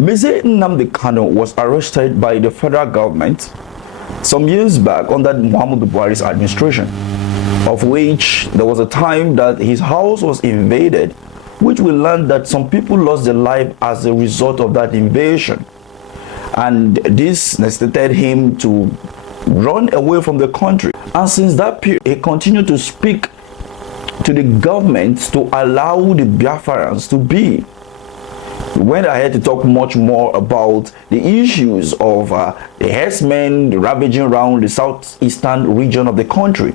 Maza Nnamdi was arrested by the federal government some years back under Muhammadu Buhari's administration, of which there was a time that his house was invaded, which we learned that some people lost their life as a result of that invasion. And this necessitated him to run away from the country. And since that period, he continued to speak to the government to allow the Biafrans to be. We went ahead to talk much more about the issues of the herdsmen ravaging around the southeastern region of the country.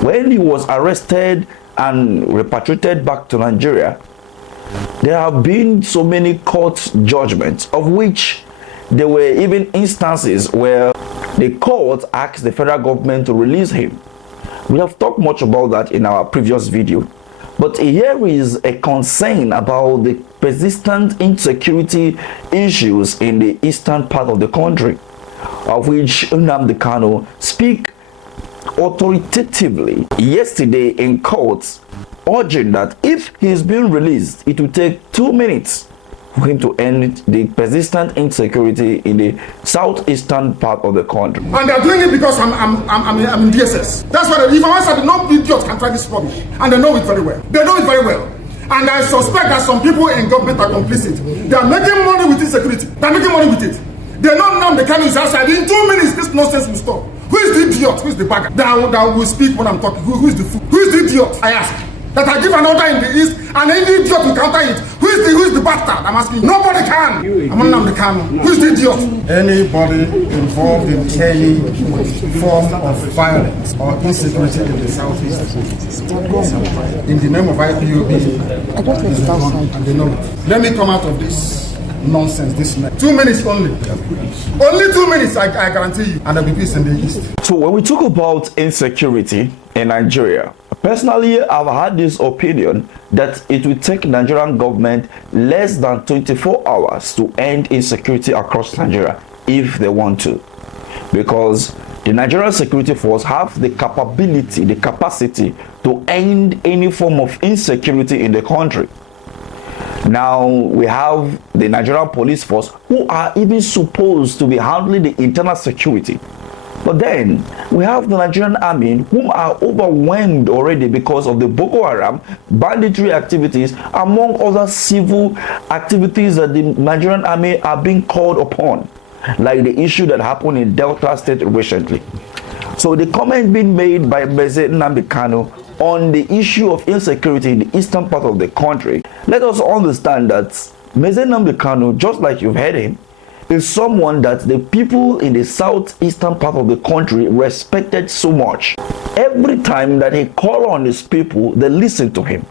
When he was arrested and repatriated back to Nigeria, there have been so many court judgments, of which there were even instances where the court asked the federal government to release him. We have talked much about that in our previous video. But here is a concern about the persistent insecurity issues in the eastern part of the country, of which Nnamdi speak authoritatively yesterday in court, urging that if he is being released, it will take 2 minutes for him to end the persistent insecurity in the southeastern part of the country. And they're doing it because I'm in DSS. That's why if I said no idiots can try this rubbish, and they know it very well. They know it very well. And I suspect that some people in government are complicit. They are making money with insecurity. They're making money with it. They know now the Kanu is outside. In 2 minutes, this nonsense will stop. Who is the idiot? Who is the bagger that will speak when I'm talking? Who is the fool? Who is the idiot? I ask. That I give an order in the east and any idiot will counter it. Who is the bastard? I'm asking. Nobody can. I'm on the Kanu. Who is the idiot? Anybody involved in any form of violence or insecurity in the southeast, in the name of ipob, is wrong, and they know it. Let me come out of this nonsense this night. 2 minutes only. Only 2 minutes, I guarantee you. And there will be peace in the east. So when we talk about insecurity in Nigeria, personally, I've had this opinion that it will take Nigerian government less than 24 hours to end insecurity across Nigeria if they want to. Because the Nigerian security force have the capability, the capacity to end any form of insecurity in the country. Now we have the Nigerian police force who are even supposed to be handling the internal security. But then we have the Nigerian army whom are overwhelmed already because of the Boko Haram banditry activities, among other civil activities that the Nigerian army are being called upon, like the issue that happened in Delta State recently. So the comment being made by Maza Nnamdi on the issue of insecurity in the eastern part of the country, let us understand that Maza Nnamdi, just like you've heard him, is someone that the people in the southeastern part of the country respected so much. Every time that he called on his people, they listened to him.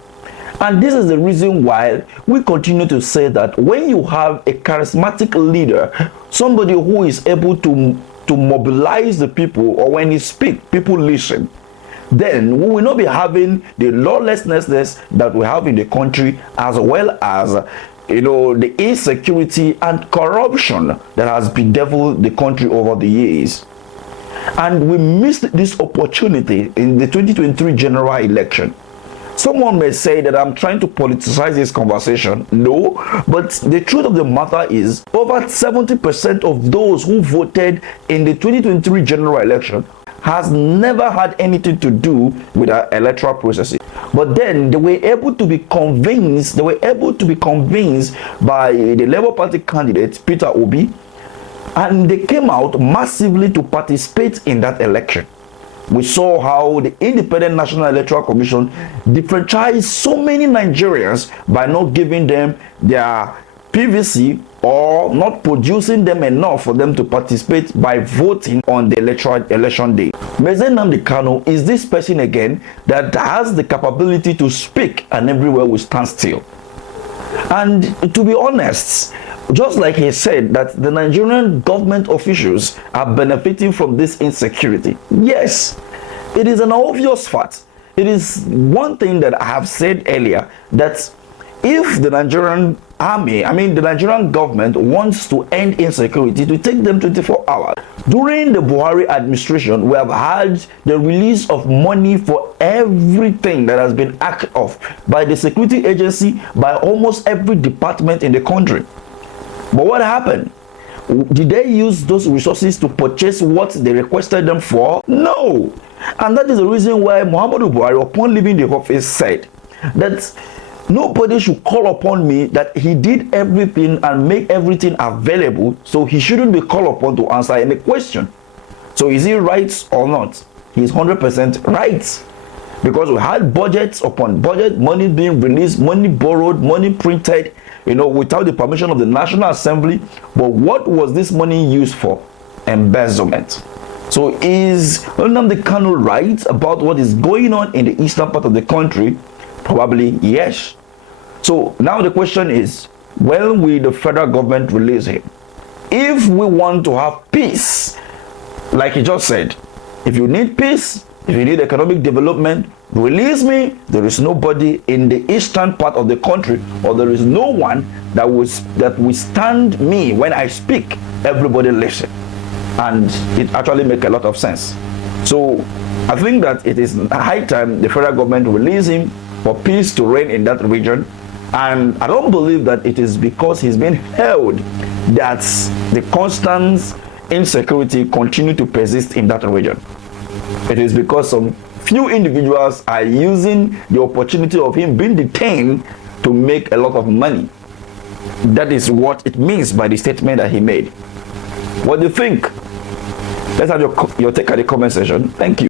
And this is the reason why we continue to say that when you have a charismatic leader, somebody who is able to mobilize the people, or when he speaks, people listen, then we will not be having the lawlessness that we have in the country, as well as the insecurity and corruption that has bedeviled the country over the years. And we missed this opportunity in the 2023 general election. Someone may say that I'm trying to politicize this conversation. No, but the truth of the matter is over 70% of those who voted in the 2023 general election has never had anything to do with our electoral processes. But then they were able to be convinced, by the Labour Party candidate, Peter Obi, and they came out massively to participate in that election. We saw how the Independent National Electoral Commission defranchised so many Nigerians by not giving them their PVC or not producing them enough for them to participate by voting on the election day. Maza Nnamdi is this person again that has the capability to speak, and everywhere we stand still. And to be honest, just like he said that the Nigerian government officials are benefiting from this insecurity. Yes, it is an obvious fact. It is one thing that I have said earlier, that if the Nigerian army, the Nigerian government wants to end insecurity, to take them 24 hours. During the Buhari administration, we have had the release of money for everything that has been asked of by the security agency, by almost every department in the country. But what happened? Did they use those resources to purchase what they requested them for? No. And that is the reason why Muhammadu Buhari, upon leaving the office, said that nobody should call upon me, that he did everything and make everything available, so he shouldn't be called upon to answer any question. So is he right or not? He's 100% right. Because we had budgets upon budget, money being released, money borrowed, money printed, without the permission of the National Assembly. But what was this money used for? Embezzlement. So is Nnamdi Kanu right about what is going on in the eastern part of the country? Probably yes. So now the question is, when will the federal government release him? If we want to have peace, like he just said, if you need peace, if you need economic development, release me. There is nobody in the eastern part of the country, or there is no one that will stand me when I speak. Everybody listen. And it actually makes a lot of sense. So I think that it is high time the federal government release him for peace to reign in that region. And I don't believe that it is because he's been held that the constant insecurity continue to persist in that region. It is because some few individuals are using the opportunity of him being detained to make a lot of money. That is what it means by the statement that he made. What do you think? Let's have your take at the comment section. Thank you.